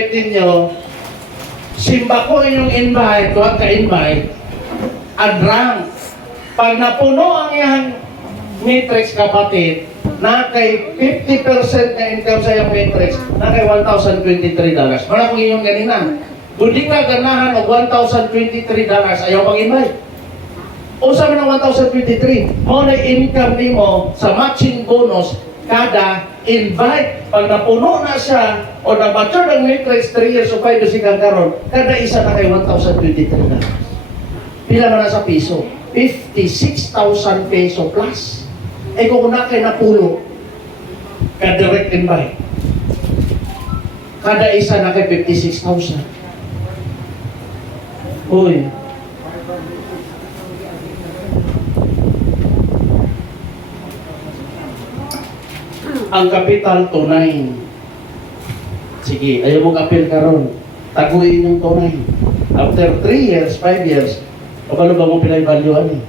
invite ninyo, simba ko inyong invite, huwag ka-invite, adrang. Pag napuno ang iyang matrix kapatid, na kay 50% na income sa iyong matrix, na kay $1,023. dollars. Wala kong inyong ganina. Kung di ka ganahan og $1,023, dollars, ayaw pag-invite. Usa man ang 1,023. Mo na income nimo sa matching bonus kada invite. Pag napuno na siya o na-mature ang matrix 3 years o 5 years ikang karon, kada isa na kay 1,023 dollars. Pila na sa piso? 56,000 peso plus. Eh kung na kay napulo, ka direct invite. Kada isa na kay 56,000. Uy, ang kapital tunay. Sige, ayaw mong appeal karon. Taguin yung tunay. After 3 years, 5 years, kapalo ba mo pinay-valuean eh?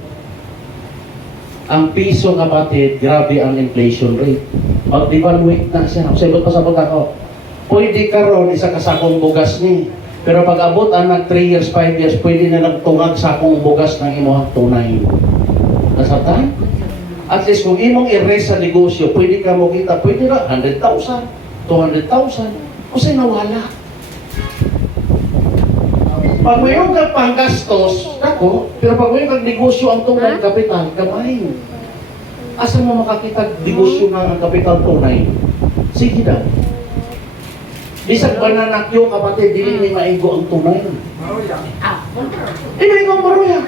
Ang piso kapatid, grabe ang inflation rate. Mag-devaluate na siya. Sabot pa sabot ako. Pwede karon isa ka sakong bugas ni. Pero pag abot ang nag 3 years, 5 years, pwede na nagtungag sakong bugas ng imuhang tunay. Nasabtan? At least kung imong i-raise sa negosyo, pwede ka mo kita, pwede na 100,000, 200,000, kasi nawala. Pag mayroon kang panggastos, ako, pero pag mayroon kang negosyo ang tunay kapital, kamay. Asa mo makakita negosyo nga ang kapital tunay? Sige daw. Bisag bananakyo kapatid, dili ni maigo ang tunay. Di maigo ang baruya.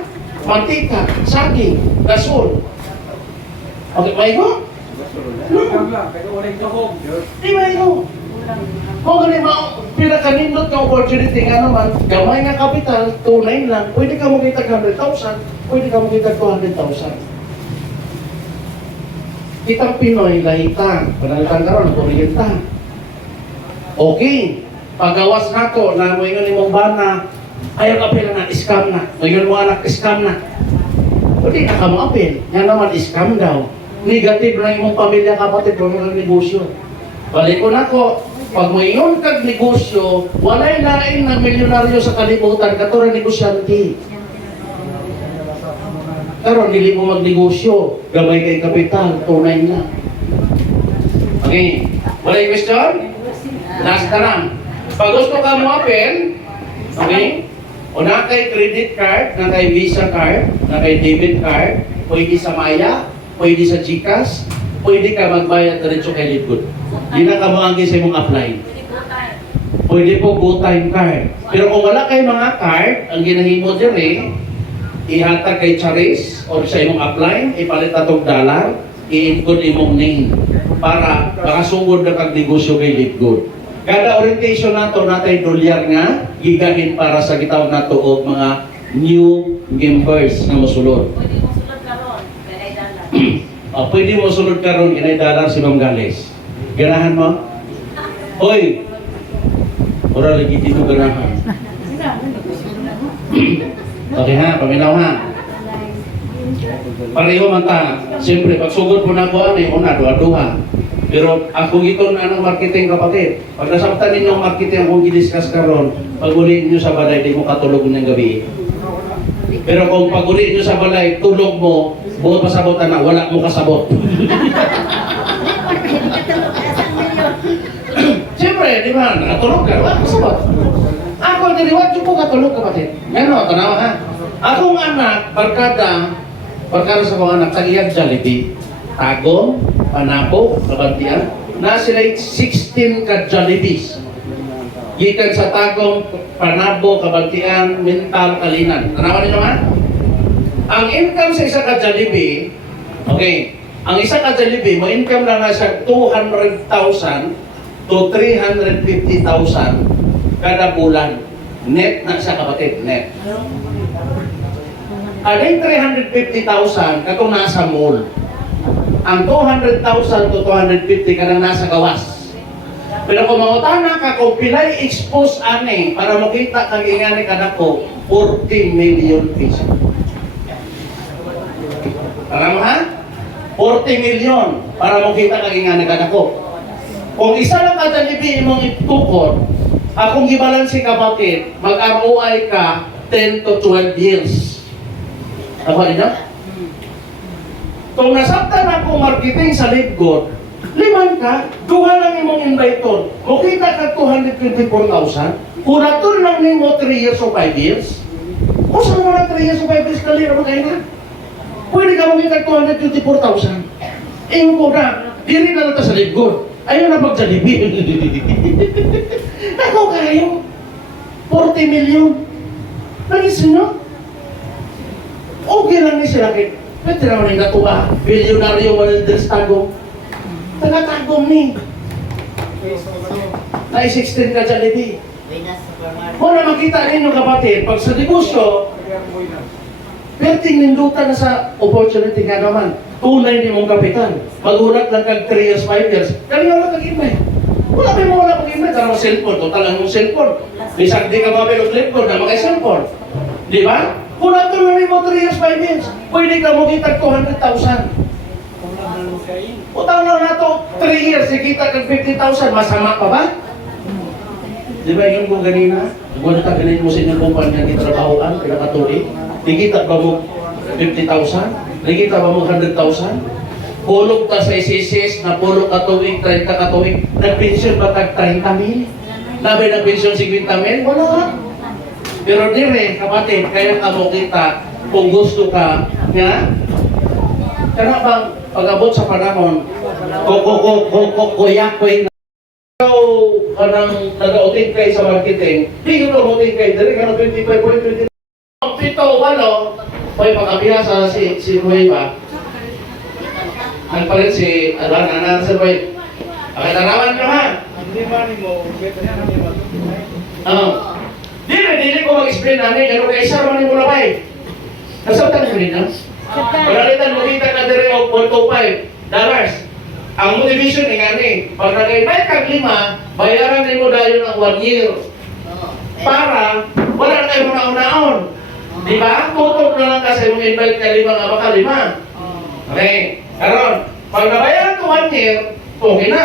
Mantika, saging, gasol, Okay, maigo? Di maigo. Kung gani mo, pinakanindot ka opportunity nga naman, gamay nga kapital, tunay lang, pwede ka mo kita 100,000, pwede ka mo kita 200,000. Kitang Pinoy, lahita, panalitan karon kuryenta. Okay, pagawas nako na mo ingon imong bana, ayaw ka pila na, scam na. Ngayon mo anak, scam na. Pwede na ka mo apil. Yan naman, scam daw. Negative na imong pamilya kapatid, kung mga negosyo. Balik ko na ko, pag mayon kag negosyo, walay lain ng milyonaryo sa kalibutan, katura negosyante. Karon dili mo magnegosyo, gamay kay kapital, tunay na. Okay, walay question? Last ka lang. Pag gusto ka mo apel, okay, o na kay credit card, na kay Visa card, na kay debit card, pwede sa Maya, pwede sa Gcash, pwede ka magbayad diretso kay Lidgood. Di na ka sa imong apply. Pwede po go time card. Pero kung wala kay mga card, ang ginahimo dire, ihatag kay Charis or sa imong apply, ipalit atong dollar, i-input imong name para makasugod na kag negosyo kay Lidgood. Kada orientation nato natay dolyar nga gigahin para sa gitawag nato og mga new members nga mosulod. Pwede mo sulod karon, pero Ah, pwede mo sulod karon inay dalar si Ma'am Gales. Ganahan mo? Hoy. Ora lagi dito ganahan. Okay ha, paminaw ha. Pareho man ta. Siyempre, pag sugod po na ko ano, una, duha-duha. Pero ako ito na ng marketing kapatid. Pag nasabtan ninyo ang marketing kung gidiscuss karon, pag uli ninyo sa balay, di mo katulog ng gabi. Pero kung pag uli ninyo sa balay, tulog mo, buot pasabotan na, wala mo kasabot. Siyempre, di ba, nakatulog ka, wala kasabot. Ako, hindi, wala ko katulog kapatid. Ngayon, tanawa ha. Akong anak, barkada, barkada sa mga anak, tagiyag Jollibee, Tagom, Panapo, Kabantian, na sila 16 ka Jollibees. Gikan sa Tagom, Panabo, Kabantian, Mintal, Kalinan. Tanawa nyo ha? Ang income sa isa ka Jollibee, okay, ang isa ka Jollibee, mo income na siya 200,000 to 350,000 kada bulan. Net na siya kapatid, net. Aling 350,000 katong nasa mall. Ang 200,000 to 250 kanang nasa gawas. Pero kung mautana ka, kung pilay expose ani para makita kang ingani ka ko, 40 million pesos. Alam mo ha? 40 million para makita kang ingani ka ko. Kung isa lang ka Jollibee imong itukod, Akong gibalansi kapatid, mag-ROI ka 10 to 12 years. Ako na? Kung nasabtan ako marketing sa Libgod, liman ka, duha lang imong invitor. Kung kita ka 224,000, kurator lang nimo 3 years o 5 years. Kung saan mo na 3 years o 5 years kalira mo kayo na? Pwede ka mo kita 224,000. Eh, yung kura, diri na lang sa Libgod. Ayaw na magjalibin. Ako kayo. 40 million. Nagis nyo? Okay lang ni sila kay Pwede naman yung natuwa. Bilyonaryo Waldes Tagom. Taga-tagom ni. Na 16 ka dyan. Kung na makita ninyo kapatid, pag sa negosyo, perting nindutan na sa opportunity nga naman. Tunay ni mong kapital. Magulat lang kag 3 years, 5 years. Kanina wala kag-imay. Wala may mo wala kag-imay. Tara mo cellphone. Total ang mong cellphone. Bisag di ka mabay og cellphone na makay cellphone. Di ba? Kung nato na rin mo 3 years, 5 years, pwede ka mo kita 200,000. Utang lang na to, 3 years, ikita kag 50,000, masama pa ba? Di ba yung mo ganina? Kung nataganin mo sa inyong kumpanya ng trabahoan, pinakatuloy, Nakita ba mo 50,000? Nakita ba mo 100,000? Pulog ta sa SSS na pulog ka tuwing, 30 ka tuwing, nag-pension ba tag 30 mil? Labi ng pension 50 mil? Wala. Pero dire, kapatid, kaya ka mo kita kung gusto ka nga Kana bang pag-abot sa panahon, ko ko ko ko ko kuya ko ikaw kanang nag-outing kay sa marketing, di ko outing kay diri kanang 25.20 Pito, walo, may pagkabiyasa si si Nueva. Ang palit si Adan, anak sa Boy. Pakitarawan nyo ha. Oo. Dili, dili ko mag-explain namin, ano kay isa naman yung mulabay. Nasabtan ko ninyo? Pagalitan mo kita ka dire og 125 dollars. Ang motivation ni ngani, pag nag-invite kag lima, bayaran nimo dayon ng 1 year para wala na kayo una-unaon. Di ba? Tutok na lang kasi mong invite ka lima nga baka lima. Okay. Karon, pag nabayaran ko 1 year, okay na.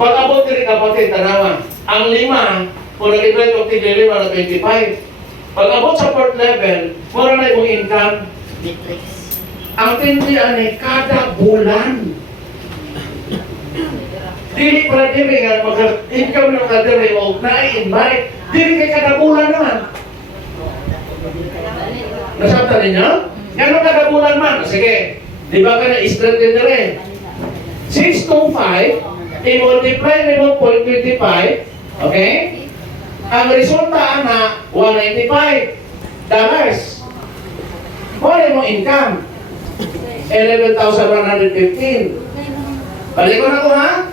Pag abot diri kapatid, tanawa, ang lima, kung nag-invite ko tigil lima na 25. Pag abot sa fourth level, mura na yung income, ang tindi ani kada bulan. Dili para dili nga mag income ng kada rin o na-invite. Dili kay kada bulan. Nasabta ninyo? Gano'n kada bulan man? Sige. Di ba ka na straight din na rin? 625, i-multiply mo 0.25, okay? Ang resulta na 195 dollars. Wala mo income. 11,115. Balik ko na ko ha?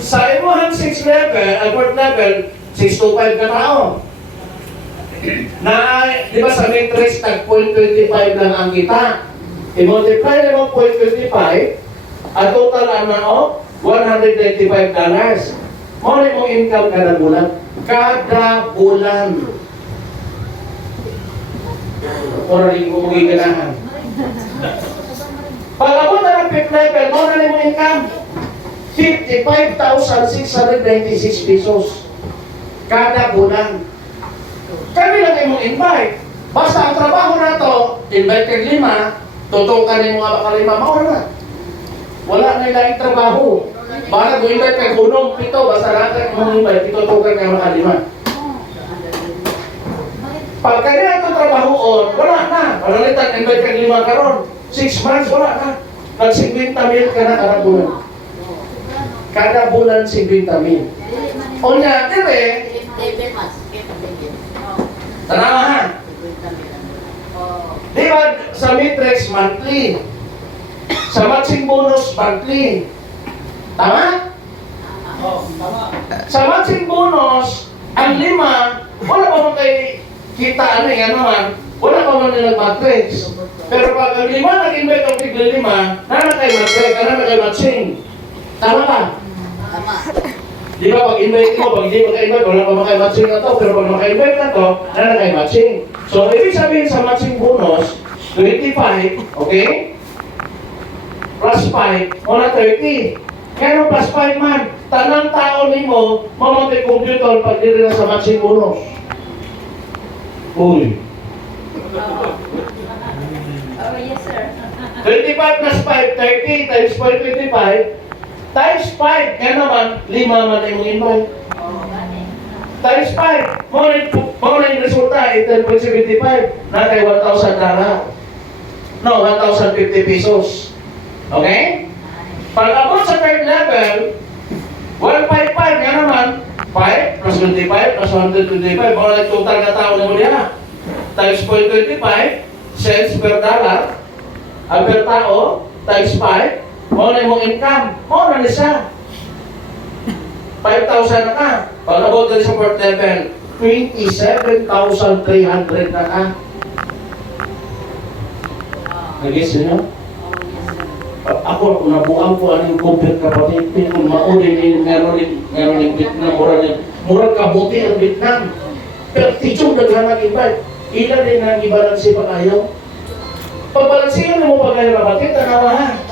Sa imuhan 6 level, ang level, 625 ka tao. Na, di ba sa matrix, tag 0.25 lang ang kita. I-multiply mo 0.25, ang total amount, 195 dollars. Muna mo income kada bulan. Kada bulan. Or rin mo mong ganahan. Pag ako na ng fifth level, mo na mo income. 55,696 pesos. Kada bulan. Kami lang imong invite. Basta ang trabaho na to, invite kang lima, tutukan mo nga baka lima, mawala na. Wala na ilang trabaho. Para kung invite kang gunong, pito, basta lahat mong invite, tutukan nga baka lima. Pag kanya ito trabahoon, wala na. Panalitan, invite kang lima karon. Six months, wala na. Nag-50 mil ka na kada bulan. Kada bulan, 50 mil. O niya, dire, tanawa ha. Di ba sa matrix, monthly. Sa matching bonus, monthly. Tama? Sa matching bonus, ang lima, wala pa man kay kita ano eh, ano man, wala pa man nilang matrix. Pero pag ang lima nag-invite ang tigla lima, nana kay matrix, nana kay matching. Tama ba? Di ba pag invite mo, pag hindi maka-invite, wala pa maka-matching na to, pero pag maka-invite na to, nana kay matching. So, ibig sabihin sa matching bonus, 25, okay? Plus 5, wala 30. Kaya plus 5 man, tanang tao ni mo, mamamay computer pag dili na sa matching bonus. Uy. Oh, yes, sir. 25 plus 5, 30 times 0.25 times 5. Kaya naman, lima man invite. Oh, gani. Times 5. Mo na na yung resulta, 10.75. Na kay 1,000 dollar. No, 1,050 pesos. Okay? Pag abot sa third level, 155 nga naman, 5 plus 25 plus 125, mo na total na tao na mo diyan. Times 0.25 cents per dollar, ang per tao, times 5, mo na imong income, mo na ni siya. 5,000 na ka. Pag abot na sa fourth level, 27,300 na ka. Nag-guess nyo? ako nabuang ko anong compare kapatid pinun mauli ni meron ni meron ni Vietnam mura ni mura kabuti ang Vietnam pero tichong daghan ang iba ila din ang ibalansi pa kayo pagbalansihan mo pa kayo kapatid tanawahan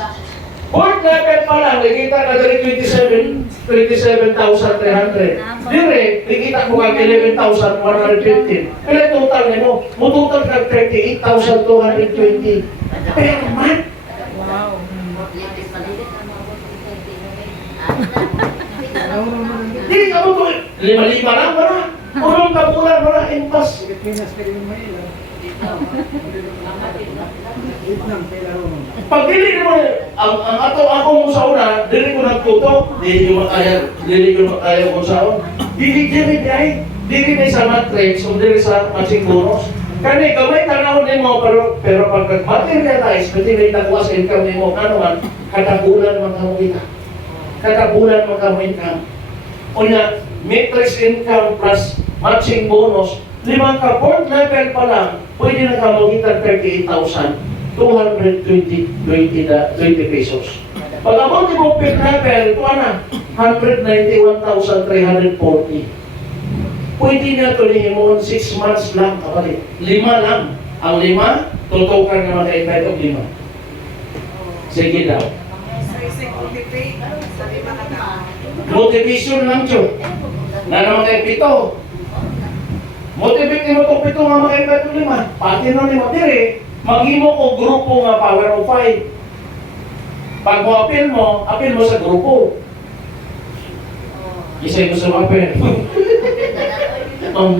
Fourth level pa lang, nakita ka dari 27, 27,300. Dire, nakita ko ka 11,150. Pero total nimo, mo total ka 38,220. Pero man, Litis malilit ang mga Hindi ka mo. Lima-lima lang, wala. Urong kapulan, wala. Impas. Pag dili mo, ang, ang ato ako mo sa una, dili ko nagtuto, dili ko makaya, dili ko makaya ko sa una. Dili, dili, dili, dili na sa matrix, o dili sa matching bonus. Kani, gamay tanaw ni mo, pero, pero pag materialize, pati may nakuha sa income ni mo, ano man, kada bulan man kamo kita. Kada bulan man kamo income. Unya, matrix income plus matching bonus, limang ka fourth level pa lang, pwede na ka makita 38,000. 220 20, na, 20 pesos. Pag abot mo fifth level, ito na, 191,340. Pwede na ito ni mo 6 months lang, kapatid. Lima lang. Ang lima, tutukan na maka-invite of lima. Sige daw. Motivation lang, Diyo. Na naman kay pito. Motivate mo itong pito nga maka-invite of lima. Pati na lima. Dire, maghimo ko grupo nga power of five. Pag mo appeal mo, appeal mo sa grupo. Isa gusto mo appeal. Ang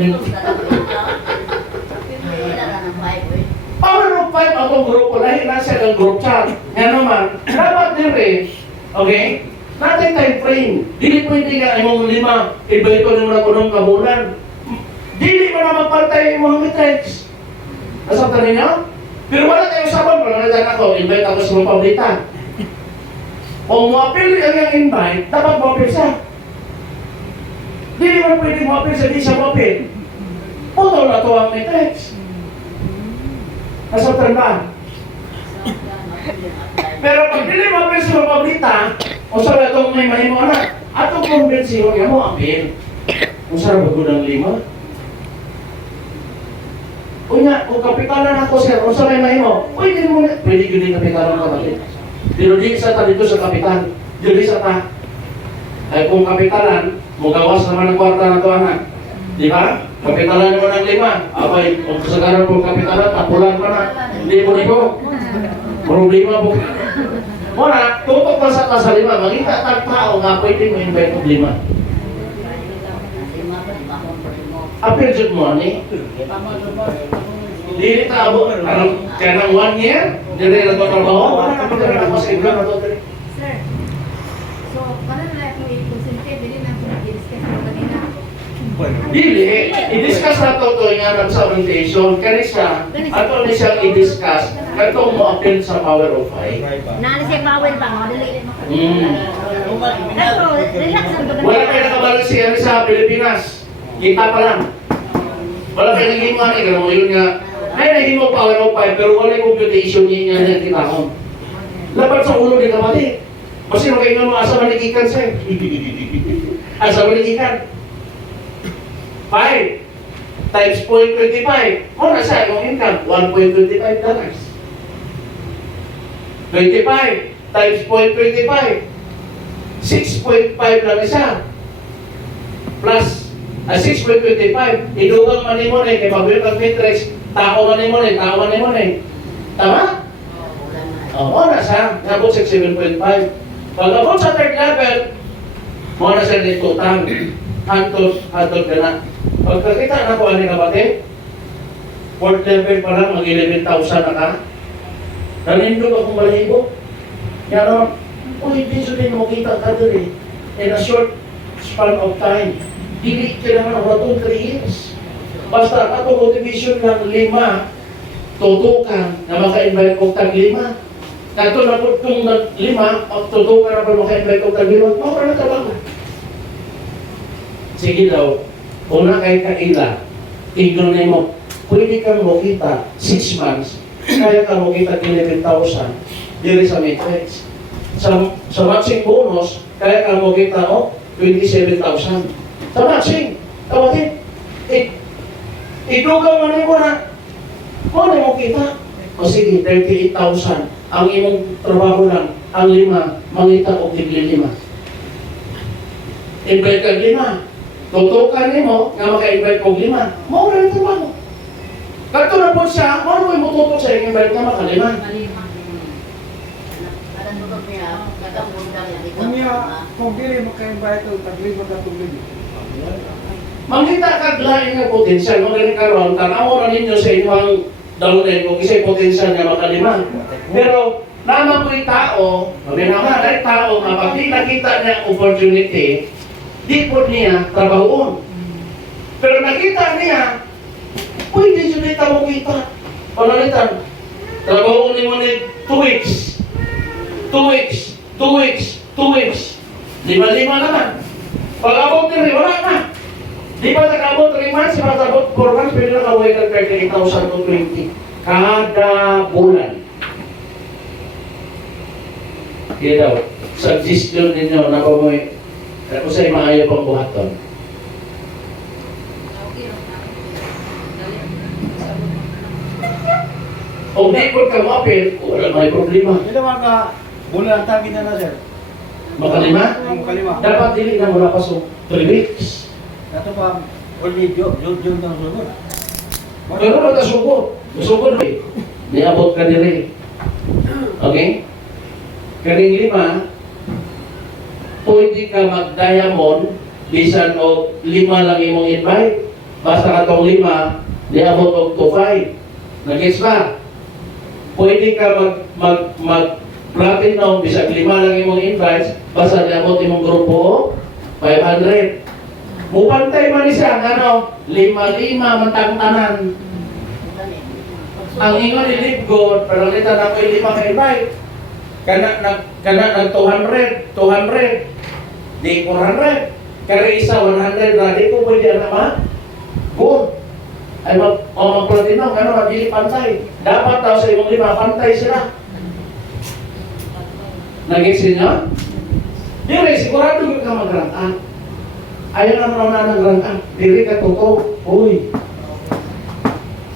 Power of five akong grupo, lahi na siya ng group chat. Nga naman, dapat din rin, okay? Natin time frame. Dili pwede nga imong lima, iba ito nung nakunong kabulan. Dili mo na magpantay yung mga metrics. Nasabtan ninyo? Pero wala kayo sabon, wala na dyan ako, invite ako sa mga pabrita. Kung mo-appeal ang yung invite, dapat mo-appeal siya. Dili mo pwede mo-appeal sa di siya mo-appeal. Puto na to ang metrics. Nasabtan ba? Pero pag dili mo apil sa pabrita, o sa itong may mahimo na, atong konbensiyon nga mo apil. Kung sa bagudang lima. Unya, kung kapitalan ako sir, o sa may mahimo, pwede mo na, pwede yun yung kapitalan ko natin. Pero di sa ta dito sa kapital, di sa ta. Ay kung kapitalan, mugawas naman ang kwarta na to anak. Di ba? Kapitalan mo ng lima. Abay, kung kasagaran kong kapitalan, tapulan pa na. Hindi mo nito. Problema po. Muna, tutok pa sa lima, magita tag tao nga pwede mo invite lima. Apil jud mo ani. Dili ta abo ano kanang one year, dili na to trabaho, wala na pala na mas ibla na to. Sir, so, paano na ako i-concentrate? Dili na ako nag-discuss mo kanina. Dili, i-discuss na to to nga sa orientation. Kani siya, ato ni siya i-discuss katong mo appeal sa power of five. Naan siya bawal pa, mo dili. Mm. Wala kayo nakabalansi yan sa Pilipinas. Kita pa lang. Wala kayo naging mga nagano mo yun nga. Ay, naging mo power of five, pero wala yung computation niya nga na kita ko. Lapat sa ulo ni kapatid. Kasi kayo nga asa manikikan siya. asa manikikan. Five times 0.25. Mo na siya, yung income, 1.25 dollars. 25 times 0.25. 6.5 lang isa. Plus, ah, 6.25. Idugang man mo na, kay mabilit ang matrix, tao man mo na, tao man mo na. Tama? Oo, wala na. Oh, nasa, nabot sa 7.5. Pag abot sa third level, mo na siya dito tang, hantos, hantos ka na. Pagkakita na ko ani kapatid, fourth level pa lang, mag 11,000 na ka. Nanindog akong balibo. Kaya naman, uy, di din mo kita ka diri in a short span of time. Dili kailangan 2, 3 years. Basta ato motivation lang lima, tutukan na maka-invite ko tag lima. Kato na po kung nag- lima, tutukan na po maka-invite ko tag lima, mawala na trabaho. Sige daw, una kay kaila, tignan na mo, pwede kang makita 6 months, kaya kang makita 11,000 diri sa matrix. Sa, sa matching bonus, kaya kang makita oh, 27,000. Tawagin, eh, idugang mo na mo na, mo na mo kita. O sige, 38,000. Ang imong trabaho lang, ang lima, mangita o tigli lima. Invite kang lima. Tutukan mo nga maka-invite kong lima. Mao na yung trabaho. Kato na po siya, ano mo tutok sa yung invite nga makalima? Malima. Alam mo ba kaya, katapon lang yan, Kung niya, na. kung dili mo kayo bayad ito, taglibot Mangita kag lain nga potensyal, mo gani karon tanaw ra ninyo sa inyong downline ko kasi potensyal nga makalima. Pero naman ko'y tao, mabinawa dahil tao nga pag di niya opportunity, di po niya trabahoon. Pero nakita niya, pwede siya nita mo kita. Panalitan, trabahoon ni mo ni 2 weeks, 2 weeks, 2 weeks, 2 weeks. Lima-lima naman. Pag abot din, wala na. Di ba nag-abot 3 months, di ba nag-abot 4 months, pwede na kaway ng 38,000 to 20. Kada bulan. Kaya daw, suggestion ninyo na pamoy, ako sa'yo maayo pang buhaton. O di ko ka mapil, wala may problema. Naman ka, bulan ang tagi na na sir. Makalima? Ang kalima. Dapat dili na mula pasok 3 weeks. Ito pa, only June, June, June ng sunod. Pero ba ka sugod? Sugod eh. Niabot ka diri. Okay? Karing lima, pwede ka mag-diamond, bisan o lima lang imong invite. Basta katong lima, niabot og to five. Nagets ba? Pwede ka mag mag mag platinum bisag lima lang imong invites, basta niabot imong grupo o 500. Mupantay man ni siya, ano, lima-lima mantang tanan. Ang ingon ni Live God, pero nita na ko'y lima ka invite. Kana nag kana nag 200, 200. Di 400. Kaya isa 100 na di ko pwede ana ma. Good. Ay mag o mag platinum ano mabili pantay. Dapat daw sa imong lima pantay sila. Naging niyo? Dire sigurado yung ka magrantan. Ayaw na ng rantan. Dili ka totoo. Uy.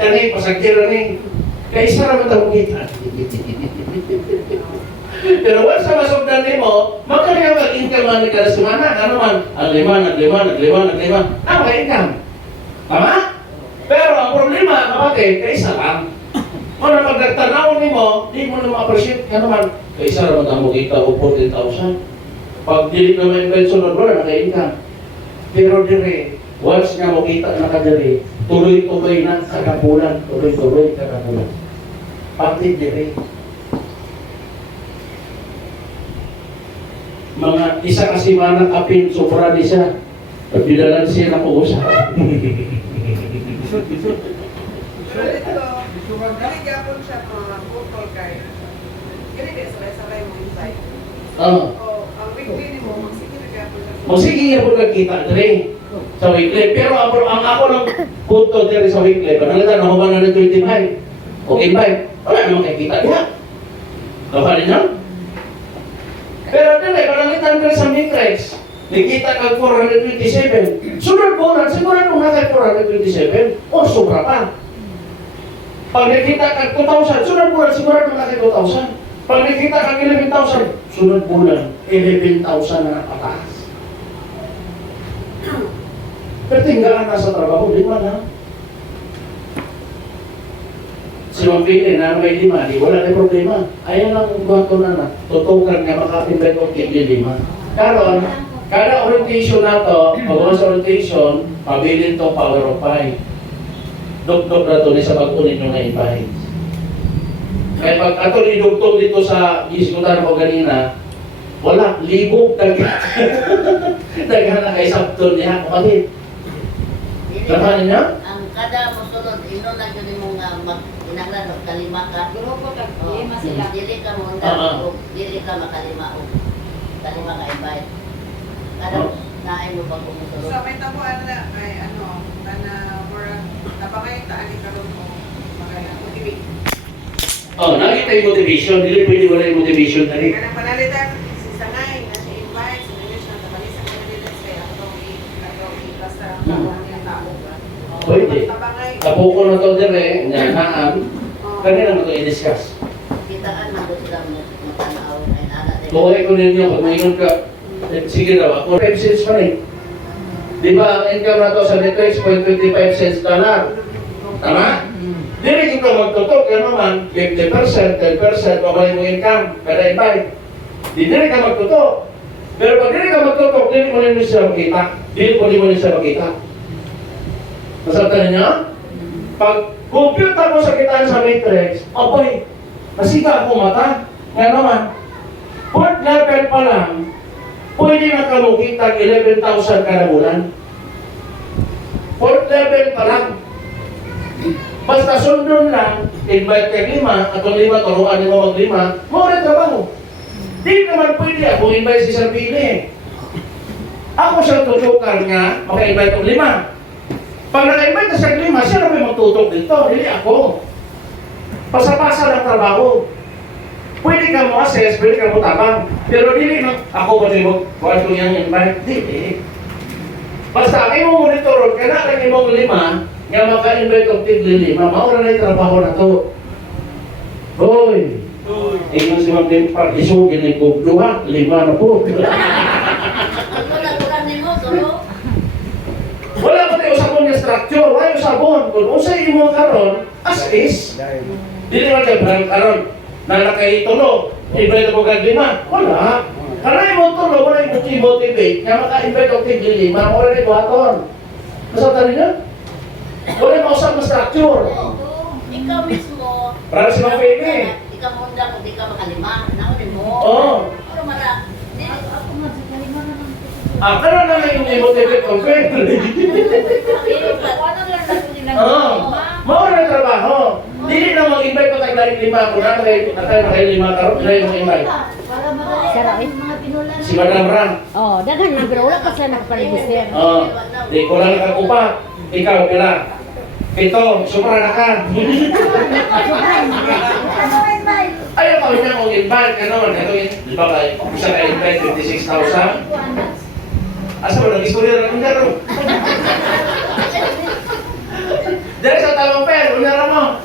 Kani pasagkira ni. Kaya isa naman tayo kita. Pero once sa masugdan mo, magkaya mag-income man ni kada semana, ano man, ang lima, naglima, naglima, naglima, ah, may income. Tama? Pero ang problema, kapatid, kay isa lang. Kung na pag nagtanaw ni mo, di mo na ma-appreciate ka naman. Kay isa naman ang mukita o 14,000. Pag dili na may invite sunod, wala naka-income. Pero dire, once nga makita na ka dire, tuloy-tuloy na kagapulan, tuloy-tuloy kagapulan. Pati dire. Mga isa kasi manang apin, sobra di siya. Pag didalan siya na usap. Ka. dili gyapon siya mga putol kay Kini di sabay-sabay mo invite. Oo. O ang weekly nimo magsige na gyapon siya. Ako nagkita dire sa weekly. Pero ang, ang ako lang punto dire sa weekly, panalitan ako ba na ng 25? O invite, wala namang kakita diha. Kapalit niya? Pero dire, panalitan dire sa matrix, Nakita kag 427. Sunod po na, siguro nung naka 427, o sobra pa. Pag nakita kag 2,000, sunod siguro nung naka 2,000. Pag nakita kang 11,000, sunod bulan, 11,000 na pataas. Pero tinggalan na sa trabaho, lima na. Si Ma'am Pili na may lima, di wala na problema. Ayaw lang ang gwato na na. Tutukan nga makapinbay ko kay lima. Karon, kada orientation na to, pag orientation, pabilin to power of five. Dugtog na to ni sa pag-unin nyo na invite. Kaya pag ato ni dugtog dito sa gisgutan ko ganina, wala, libog daghan. daghan na kay sabton niya. Kapatid, laman niya? Ang kada musunod, ino na yun mo nga mag inanglan og kalima ka. Grupo Oh, lima sila. Dili ka mo Oo. og dili ka makalima og kalima ka invite. Kada Oo. naay mo pag umusunod. So, may tabo ano na, ay ano, na Oh, nakita yung motivation. Dili pwede wala yung motivation na rin. Kanang panalitan, si Sangay, na si invite, si Nilis na tabali sa candidates kaya ako daw i, ako i, basta ang Hmm. tawag niya tao ba? Pwede. Tabangay. Kapuko na to dire, nga naan. Oo. Kanina mo ito i-discuss. Kitaan doon sila mo matanaw ay nana. Buhay ko ninyo, pag mayroon ka, eh, sige daw, ako 5 cents pa rin. Di ba, ang income na to sa Netflix, 0.25 cents dollar. Tama? Dili ka magtutok, yan naman, 50%, 10%, mabalik mo income, kada invite. Di dili ka magtutok. Pero pag dili ka magtutok, dili mo rin siya makita. Dili mo rin siya makita. Masarap ninyo? Pag computer mo sa kitaan sa matrix, aboy, masika ako mata. Nga naman, fourth level pa lang, pwede na ka makita 11,000 kada bulan. Fourth level pa lang. Basta sundon lang, invite ka lima, at kung lima, turuan lima, mo rin trabaho. Di naman pwede ako invite si Sir Pili. Ako siya tutukan nga, maka-invite ko lima. Pag naka-invite na siya lima, siya na magtutok dito, hindi ako. Pasa-pasa ng trabaho. Pwede ka mo assess, pwede ka mo tabang. Pero dili na, ako ba mo, kuhan ko yung invite? Dili. Basta, ay mo monitor, kaya na lang mo lima, nga maka-invite og tigli lima, maura na trabaho na to. Hoy! Ingon si Ma'am Dimpar, isugin ni ko, duha, lima na po. Wala pa tayo usapon nga structure, wala yung sabon. Kung usay imo karon, as is. Dili man kay brand karon na nakaitulo. Invite ko kag lima. Wala. Kanay mo tulo, wala yung motivate nga maka-invite og tig lima, wala ni buhaton. Masa tani na? Wala mo usap na structure. Ikaw mismo. Para sa mga pwede. Ikaw mo undang kung di ka makalima. Naon mo. Oo. Pero mara. Ako nga sa kalima na lang. Ah, pero na lang yung motivate kong friend. Ano lang lang nila. Oo. Mao na trabaho. Dili na mag-invite ko tag lima kung na kay nakay nakay lima karon, dili mo invite. Para eh. mga pinulan. Si Madam Ram. Oh, daghan yun, pero wala pa sila nakaparegister. Oh, di ko lang nakakupa. Ikaw, pila. Ito, sobra na ka. Ayaw ko niya kung invite ka naman. Ito yun, di ba ba, isa ka invite, 56,000. Asa mo, nag-istorya na kung gano'n. Diyan sa tamang pen, unyara mo.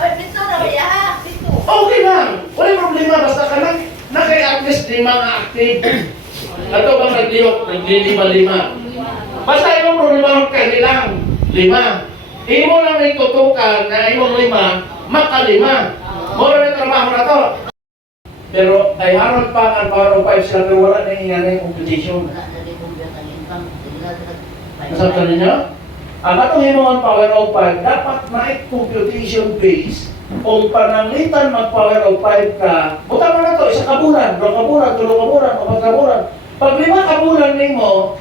Oy, pito na ba ya? Pito. Okay lang. Wala problema. Basta ka na, na at least lima nga active. Ato ba nagliyok? Naglilima-lima. Basta imong problema ka nilang lima. Imo lang may tutukan na imong lima, makalima. Mura na trabaho na to. Pero ay haron pa ang power of five sila pero wala na yung yung competition. Wala na na sila. Masab ka ninyo? Ang atong hinuon power of 5, dapat na computation base kung pananglitan mag-power of 5 ka, buta mo na to, isa kabulan, dua kabulan, tulo kabulan, upat kabulan. Pag lima kabulan nimo,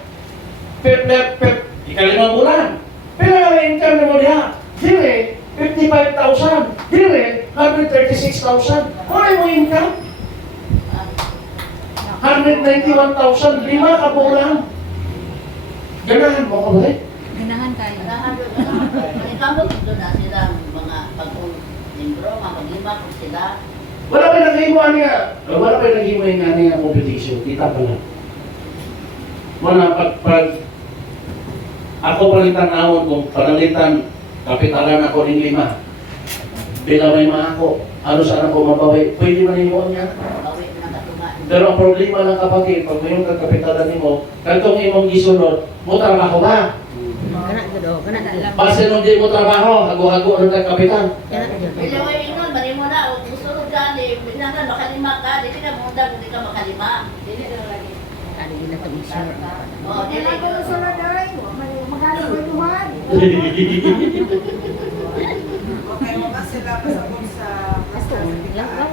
pep, pep, pep, ikalimang bulan. Pero ang income mo diha, dire, 55,000, dire, 136,000. Kung mo income, 191,000, lima kabulan. Ganahan mo ka ba eh? Ganahan tayo. Ganahan mo dito na sila mga pag-limbro, mga paglima kung sila. Wala pa naghimo niya. Wala pa naghimo yung nga niya competition. Kita pa lang. Wala pag pag ako palitan awon kung panalitan kapitalan ako ng lima. Pila may mga ako. Ano sana ko mabawi? Pwede man yung niya. Na. Pero ang problema lang kapatid, pag mayroong kagkapitalan mo, kantong imong gisunod, mo trabaho ba? Base nung di mo trabaho, hago-hago ang kagkapitan. Kana jud. Pero ay ingon, bari mo na, o gusto gani, binangan makalima ka, di ka kung di ka makalima. Dili na lagi. Ani gina to sure. O, di Dili ko sunod ay, magalo ko Okay, wala sila pasabog sa. Lang lang.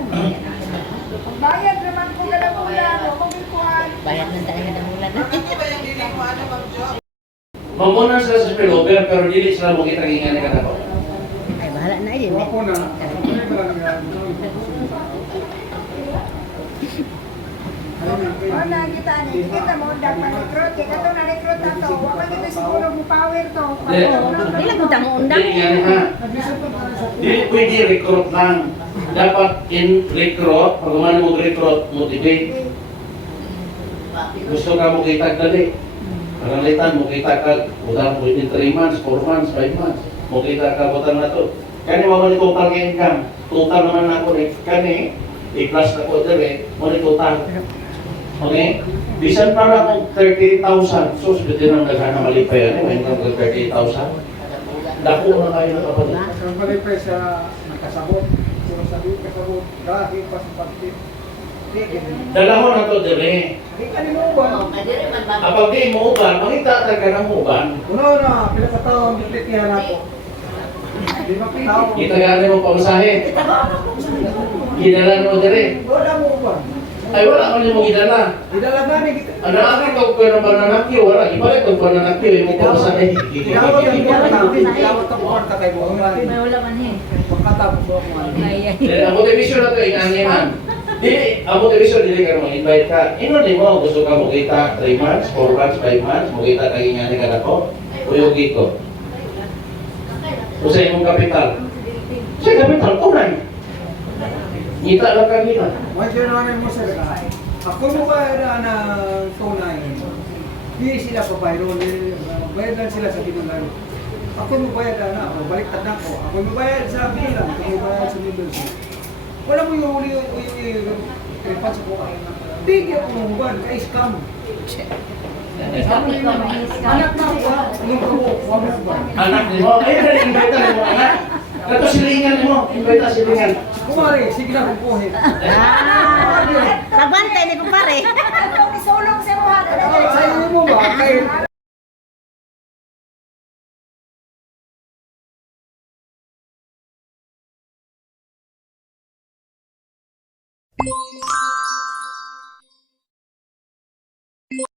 Bayad naman ko galang ulan, o kung ikuhan. Bayad man tayo ng ulan. Ano ba yung dili mo ano Ma'am Jo? Mamunan sila sa spillover, pero dili sila mo kita ingani ka na ko. Ay bahala na yun. Ako na. O na kita ni, kita mo dapat recruit, kaya to na recruit na to. Wala kita siguro mo power to. Dili ko tamo undang. Dili pwede recruit lang. Dapat in recruit, pag umano mo recruit, motivate. Gusto ka mo kita dali. Pagalitan mo kita ka, utang mo within 3 months, 4 months, 5 months. Mo kita ka utang na to. Kani mo ni total nga income. Total naman na ako ni kani i-plus na ko dire, mo ni total. Okay? Bisan para kung 38,000. So, sabitin ang daghan na malipay yan. May income ka 38,000. Dako na kayo na kapatid. Ang balik pa sa nakasabot. Puro sabi, kasabot. Dahil pa sa pagti. Di, ganun. Dalahon na to dire. Di ka nimo ba? Kapag di mo uban, makita ka ka ng uban. Una-una, pila ka tao ang biblit niya na ako. Di tao? Kita ka mo pamasahe. Gidala mo dire. Wala mo? Ay wala man mo gidala. Idalaga ni kita. Ano ang ikaw ko ng bananakyo? Wala. Ibalik ang bananakyo. Yung mo pamasahe. Tinawag ang kwarta. Tinawag ang kwarta kay Buhangan. May wala man eh. Pagkatapos ko ako. Ay ay. Dili, ang motivation na to, inangiman. Dili, ang motivation, dili ka mo invite ka. Ino ni mo, gusto ka mo kita 3 months, 4 months, 5 months, mo kita kay ingani ka na ko. Uyugi ko. O sa imong kapital. Sa kapital, Ngita lang ka nila. May gano'n mo sa lakas. Ako mo ba na na tunay? Di sila pabayro. Bayad lang sila sa binulan. Ako mo bayad na ako. Baliktad na ako. Ako mo bayad sa bilang. Ako mo bayad sa binulan. Wala mo yung uli yung yung buka. Di ka mo huban. Kaya scam. Anak na ako. ha? Anong kamo? Huwag mo ba? Anak mo, ay, invite na mo, anak. Kato silingan mo, invite na silingan. Kumari, sige na kukuhin. Ah. Pagbantay ni kumpare. Isulong sa mga. Sa iyo mo ba?